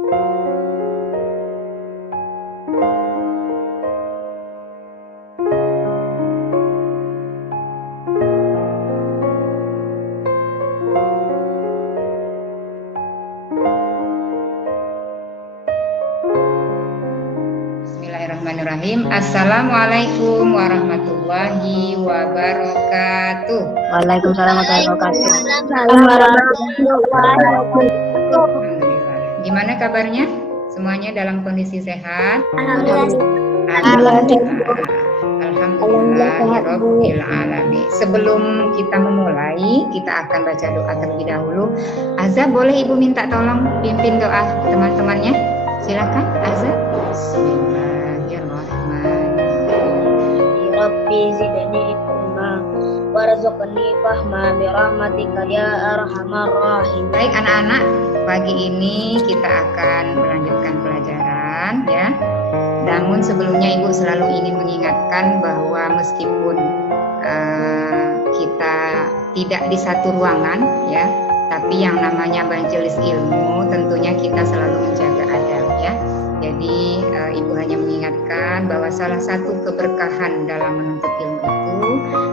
Bismillahirrahmanirrahim. Assalamualaikum warahmatullahi wabarakatuh. Waalaikumsalam warahmatullahi wabarakatuh. Alhamdulillah. Gimana kabarnya? Semuanya dalam kondisi sehat? Alhamdulillahirabbil alamin. Sebelum kita memulai, kita akan baca doa terlebih dahulu. Azza, boleh Ibu minta tolong pimpin doa teman-temannya? Silakan, Azza. Bismillahirrahmanirrahim. Rabbi zidni ilma warzuqni fahma bi rahmatika ya arhamar rahim. Baik anak-anak, pagi ini kita akan melanjutkan pelajaran ya. Namun sebelumnya Ibu selalu ingin mengingatkan bahwa meskipun kita tidak di satu ruangan ya, tapi yang namanya majelis ilmu tentunya kita selalu menjaga adab ya. Jadi Ibu hanya mengingatkan bahwa salah satu keberkahan dalam menuntut ilmu itu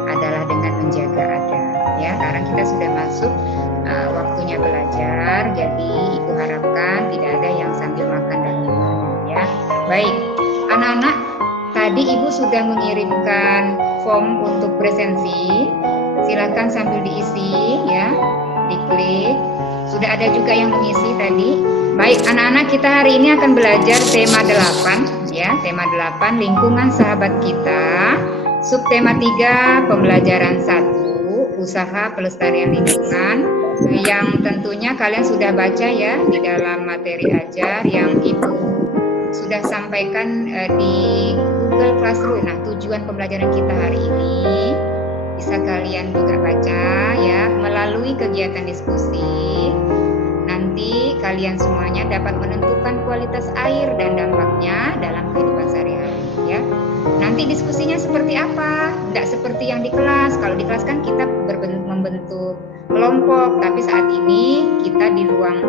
adalah dengan menjaga adab ya. Sekarang kita sudah masuk waktunya belajar, jadi Ibu harapkan tidak ada yang sambil makan dan minum ya. Baik, anak-anak, tadi Ibu sudah mengirimkan form untuk presensi. Silakan sambil diisi ya, diklik. Sudah ada juga yang mengisi tadi. Baik anak-anak, kita hari ini akan belajar tema 8 ya, tema 8 lingkungan sahabat kita. Subtema 3 pembelajaran 1 usaha pelestarian lingkungan, yang tentunya kalian sudah baca ya di dalam materi ajar yang Ibu sudah sampaikan di Google Classroom. Nah, tujuan pembelajaran kita hari ini bisa kalian juga baca ya melalui kegiatan diskusi. Nanti kalian semuanya dapat menentukan kualitas air dan dampaknya dalam kehidupan sehari-hari ya. Nanti diskusinya seperti apa? Tidak seperti yang di kelas. Kalau di kelas kan kita membentuk kelompok, tapi saat ini kita di ruang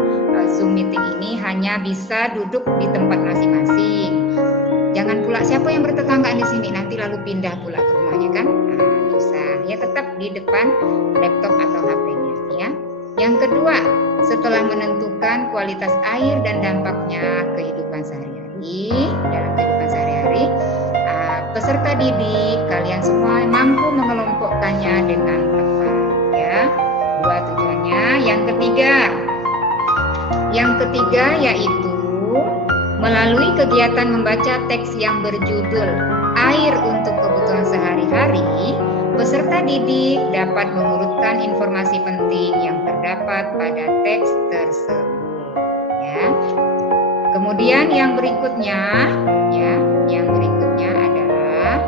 Zoom meeting ini hanya bisa duduk di tempat masing-masing. Jangan pula siapa yang bertetanggaan di sini nanti lalu pindah pula ke rumahnya kan? Nah, bisa ya, tetap di depan laptop atau HP-nya ya. Yang kedua, setelah menentukan kualitas air dan dampaknya kehidupan sehari-hari, dalam kehidupan sehari-hari, peserta didik kalian semua mampu mengelompokkannya dengan tepat ya. Dua tujuannya. Yang ketiga yaitu melalui kegiatan membaca teks yang berjudul Air untuk Kebutuhan Sehari-hari, peserta didik dapat mengurutkan informasi penting yang terdapat pada teks tersebut ya. Kemudian yang berikutnya adalah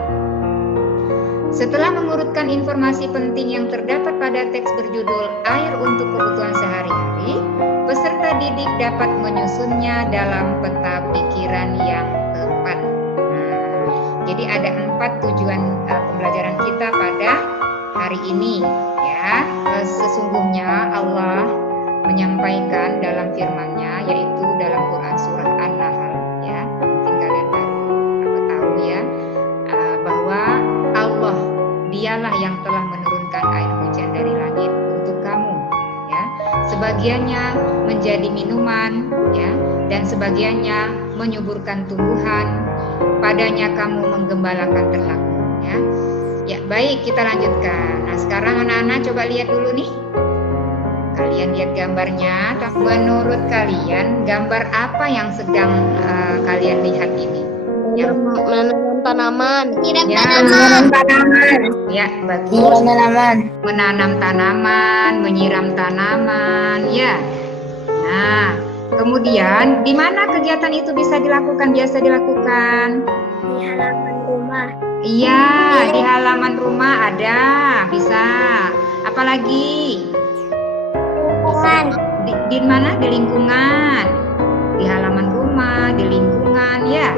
setelah mengurutkan informasi penting yang terdapat pada teks berjudul Air untuk Kebutuhan Sehari-hari, peserta didik dapat menyusunnya dalam peta pikiran yang tepat. Jadi ada 4 tujuan pembelajaran kita pada hari ini ya. Sesungguhnya Allah menyampaikan dalam firman-Nya yaitu dalam Quran surah An-Nahl ya. Mungkin kalian baru tahu ya bahwa Allah dialah yang telah menurunkan air hujan dari langit untuk kamu ya. Sebagiannya menjadi minuman ya, dan sebagiannya menyuburkan tumbuhan. Padanya kamu menggembalakan ternakmu ya. Ya, baik, kita lanjutkan. Nah, sekarang anak-anak coba lihat dulu nih. Kalian lihat gambarnya. Menurut kalian, gambar apa yang sedang kalian lihat ini? Menanam tanaman. Menanam tanaman. Ya, bagus. Menanam tanaman. Menyiram tanaman. Ya. Nah, kemudian di mana kegiatan itu biasa dilakukan? Di halaman rumah. Iya, di halaman rumah ada, bisa. Apalagi? Lingkungan. Di mana? Di lingkungan. Di halaman rumah, di lingkungan, ya.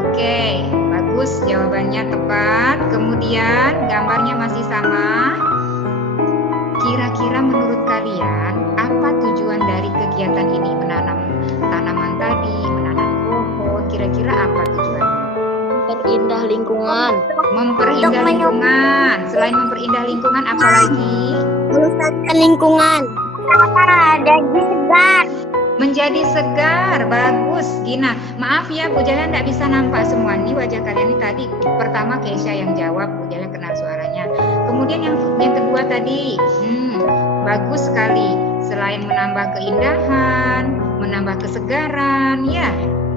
Oke, bagus, jawabannya tepat. Kemudian gambarnya masih sama. Kira-kira menurut kalian apa tujuan dari kegiatan ini, menanam tanaman kira-kira apa tujuannya? Perindah lingkungan. Memperindah lingkungan. Selain memperindah lingkungan, apa lagi? Melestarikan lingkungan. Jadi segar. Menjadi segar, bagus Gina. Maaf ya Bu Jala nggak bisa nampak semua nih wajah kalian ini tadi. Pertama Keisha yang jawab, Bu Jala kenal suaranya. Kemudian yang kedua tadi, bagus sekali. Selain menambah keindahan, menambah kesegaran, ya.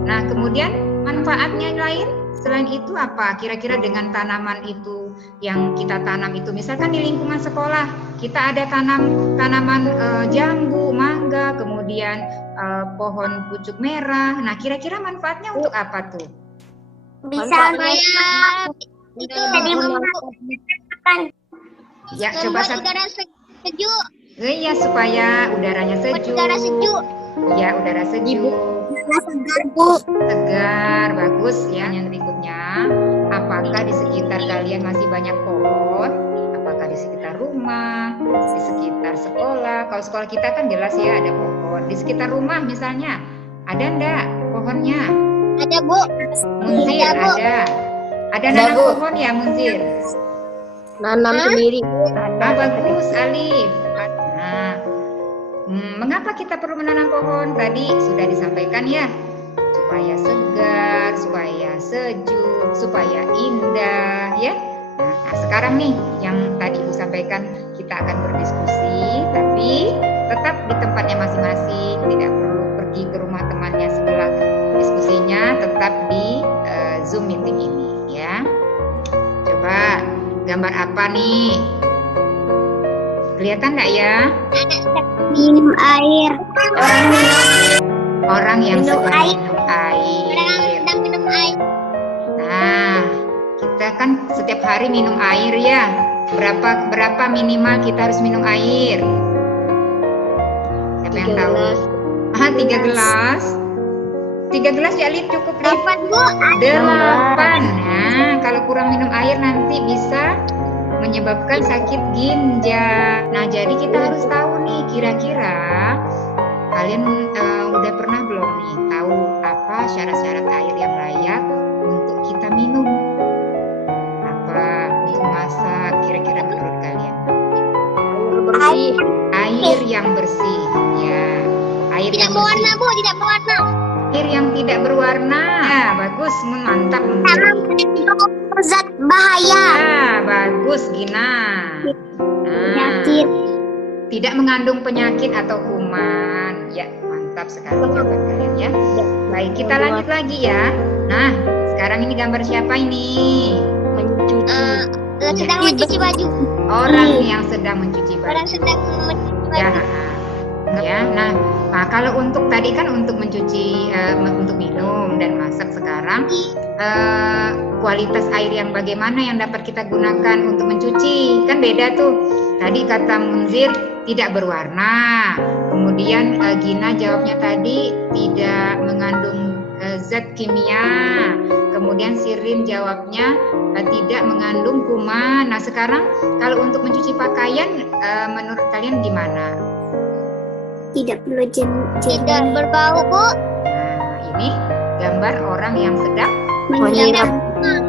Nah kemudian manfaatnya lain selain itu apa? Kira-kira dengan tanaman itu yang kita tanam itu, misalkan di lingkungan sekolah kita ada tanaman jambu, mangga, kemudian pohon pucuk merah. Nah, kira-kira manfaatnya untuk apa tuh? Bisa itu jadi makan. Ya, coba udara sejuk. Iya, supaya udaranya sejuk. Udara sejuk. Ya, udara sejuk. Segar, Bu. Segar, bagus ya. Yang berikutnya, apakah di sekitar kalian masih banyak pohon? Apakah di sekitar rumah, di sekitar sekolah? Kalau sekolah kita kan jelas ya ada pohon. Di sekitar rumah misalnya, ada enggak pohonnya? Ada, Bu. Munzir, ada. Ada nanam pohon ya, Munzir? Nanam sendiri. Bagus, Alif. Nah, mengapa kita perlu menanam pohon? Tadi sudah disampaikan ya, supaya segar, supaya sejuk, supaya indah, ya. Nah, sekarang nih yang tadi Ibu sampaikan, kita akan berdiskusi, tapi tetap di tempatnya masing-masing, tidak perlu pergi ke rumah temannya sebelah. Diskusinya tetap di Zoom meeting ini, ya. Coba gambar apa nih? Kelihatan nggak ya? Minum air. Orang yang Minum sedang air. minum air. Sedang minum air. Nah, kita kan setiap hari minum air ya. Berapa minimal kita harus minum air? Siapa yang tahu? 3 gelas. 3 gelas ya, Lid, cukup, Lid. 8. Nah, kalau kurang minum air nanti bisa menyebabkan sakit ginjal. Nah, jadi kita harus tahu nih, kira-kira kalian udah pernah belum nih tahu apa syarat-syarat air yang layak untuk kita minum? Apa untuk masak? Kira-kira menurut kalian? Air bersih. Air yang bersih, ya. Air Tidak yang berwarna, bersih. Bu, tidak berwarna. Air yang tidak berwarna. Nah, bagus, mantap. Zat bahaya. Ah, bagus, Gina. Penyakit. Tidak mengandung penyakit atau kuman. Ya, mantap sekali jawaban kalian ya. Baik, kita lanjut lagi ya. Nah, sekarang ini gambar siapa ini? Sedang mencuci baju. Orang yang sedang mencuci baju. Orang sedang mencuci baju. Ya, nah kalau untuk tadi kan untuk mencuci, untuk minum dan masak, sekarang kualitas air yang bagaimana yang dapat kita gunakan untuk mencuci, kan beda tuh. Tadi kata Munzir tidak berwarna, kemudian Gina jawabnya tadi tidak mengandung zat kimia, kemudian Sirin jawabnya tidak mengandung kuman. Nah sekarang kalau untuk mencuci pakaian, menurut kalian gimana? Tidak perlu tidak berbau, Bu. Nah, ini gambar orang yang sedang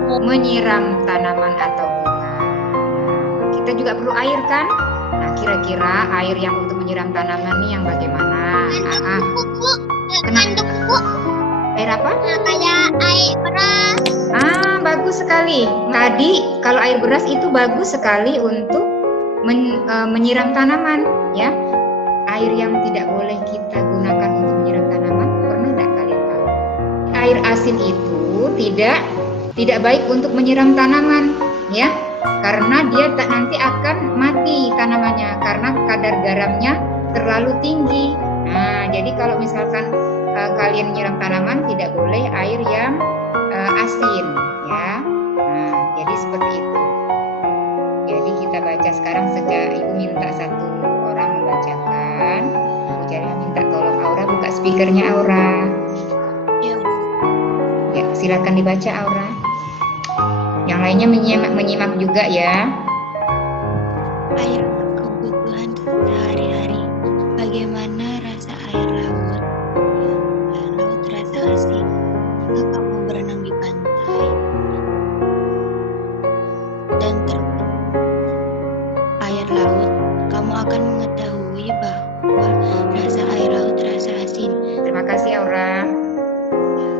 menyiram tanaman atau bunga. Nah, kita juga perlu air kan? Nah, kira-kira air yang untuk menyiram tanaman ini yang bagaimana? Mengandung, Bu. Air apa? Kayak air beras. Bagus sekali. Tadi kalau air beras itu bagus sekali untuk menyiram tanaman, ya. Air yang tidak boleh kita gunakan untuk menyiram tanaman, pernah tidak kalian tahu? Air asin itu tidak baik untuk menyiram tanaman, ya, karena dia nanti akan mati tanamannya karena kadar garamnya terlalu tinggi. Nah, jadi kalau misalkan kalian menyiram tanaman tidak boleh air yang asin, ya. Nah, jadi seperti itu. Jadi kita baca sekarang saja. Ibu minta satu orang membacakan. Ibu Jari minta tolong Aura buka speakernya, Aura. Ya, silakan dibaca, Aura. Yang lainnya menyimak juga ya. Air untuk kebutuhan sehari-hari. Bagaimana rasa air laut? Laut rasa asin. Jika kamu kasih Aura.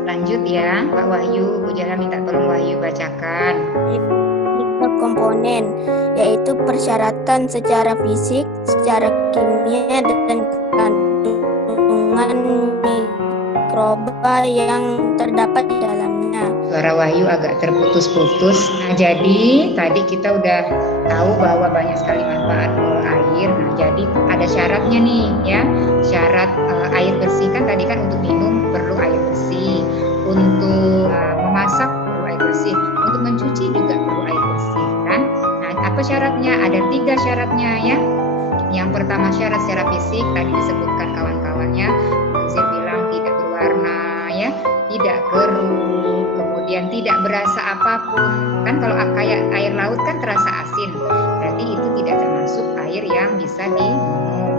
Lanjut ya, Pak Wahyu. Bu Jala minta tolong Wahyu bacakan. Tiga komponen, yaitu persyaratan secara fisik, secara kimia, dan kandungan mikroba yang terdapat di dalamnya. Suara Wahyu agak terputus-putus. Nah, jadi tadi kita udah tahu bahwa banyak sekali manfaat air. Nah, jadi ada syaratnya nih ya. Syarat air bersih kan tadi kan untuk minum perlu air bersih, untuk memasak perlu air bersih, untuk mencuci juga perlu air bersih kan. Nah, apa syaratnya? Ada 3 syaratnya ya. Yang pertama syarat secara fisik tadi disebutkan kawan-kawannya. Saya bilang tidak berwarna ya, tidak keruh, kemudian tidak berasa apapun. Kan kalau kayak air laut kan terasa asin, berarti itu tidak termasuk air yang bisa diminum.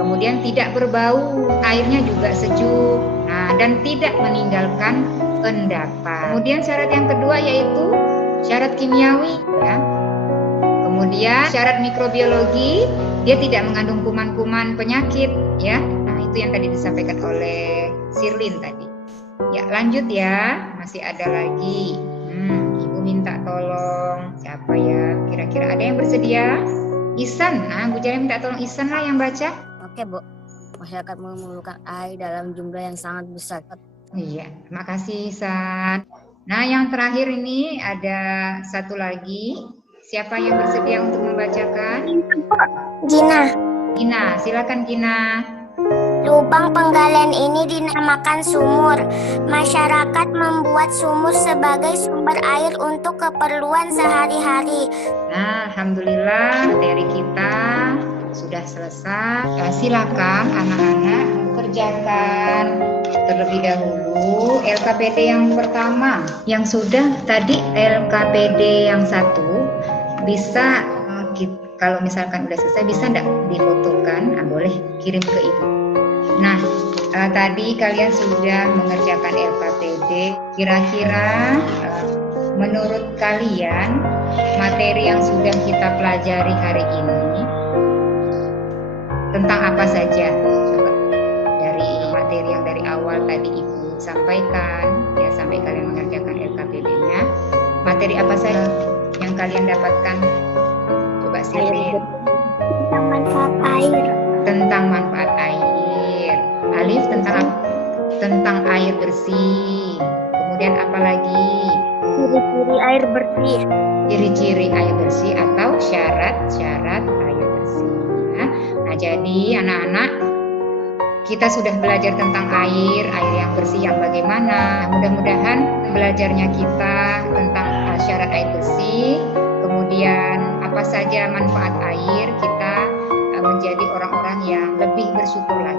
Kemudian tidak berbau, airnya juga sejuk. Nah, dan tidak meninggalkan endapan. Kemudian syarat yang kedua yaitu syarat kimiawi ya. Kemudian syarat mikrobiologi, dia tidak mengandung kuman-kuman penyakit ya. Nah, itu yang tadi disampaikan oleh Sirlin tadi. Ya, lanjut ya. Masih ada lagi. Ibu minta tolong. Siapa ya? Kira-kira ada yang bersedia? Ihsan. Nah, Bu Jaya minta tolong Ihsan lah yang baca. Oke, Bu. Masyarakat memerlukan air dalam jumlah yang sangat besar. Iya, terima kasih Ihsan. Nah, yang terakhir ini ada satu lagi. Siapa yang bersedia untuk membacakan? Gina, Gina, silakan Gina. lubang penggalian ini dinamakan sumur. Masyarakat membuat sumur sebagai sumber air untuk keperluan sehari-hari. Nah, alhamdulillah materi kita sudah selesai. Silakan anak-anak kerjakan terlebih dahulu LKPD yang pertama. Yang sudah tadi LKPD yang 1 bisa kalau misalkan udah selesai bisa enggak difotokan? Boleh kirim ke ibu. Nah, tadi kalian sudah mengerjakan LKPD. Kira-kira menurut kalian materi yang sudah kita pelajari hari ini tentang apa saja? Coba dari materi yang dari awal tadi ibu sampaikan ya sampai kalian mengerjakan LKPD-nya. Materi apa saja yang kalian dapatkan? Coba Sirlin. Tentang manfaat air. Tentang manfaat air. Alif tentang air bersih. Kemudian apa lagi? Ciri-ciri air bersih. Ciri-ciri air bersih atau syarat-syarat air bersih. Nah, jadi anak-anak kita sudah belajar tentang air yang bersih yang bagaimana. Nah, mudah-mudahan belajarnya kita tentang syarat air bersih, kemudian apa saja manfaat air, kita menjadi orang-orang yang lebih bersyukur lagi.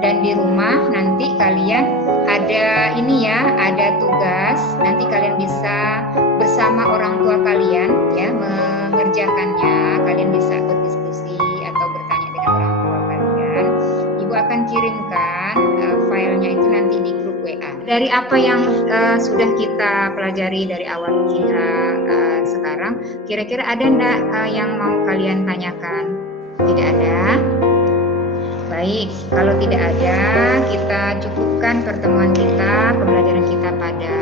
Dan di rumah nanti kalian ada ini ya, ada tugas, nanti kalian bisa bersama orang tua kalian ya mengerjakannya. Kalian bisa berdiskusi atau bertanya dengan orang tua kalian. Ibu akan kirimkan filenya itu nanti di grup WA. Dari apa yang sudah kita pelajari dari awal hingga sekarang, kira-kira ada enggak yang mau kalian tanyakan? Tidak ada? Baik, kalau tidak ada, kita cukupkan pertemuan kita, pembelajaran kita pada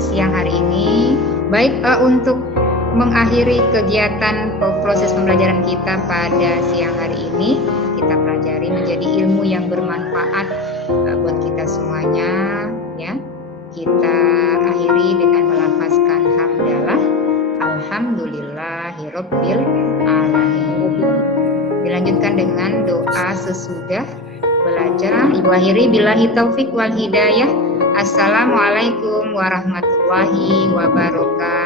siang hari ini. Baik, untuk mengakhiri kegiatan proses pembelajaran kita pada siang hari ini, kita pelajari menjadi ilmu yang bermanfaat buat kita semuanya ya. Kita akhiri dengan melafazkan hamdalah, alhamdulillahirabbil alamin. Dilanjutkan dengan doa sesudah belajar. Ibu akhiri billahi taufik wal hidayah. Assalamualaikum warahmatullahi wabarakatuh.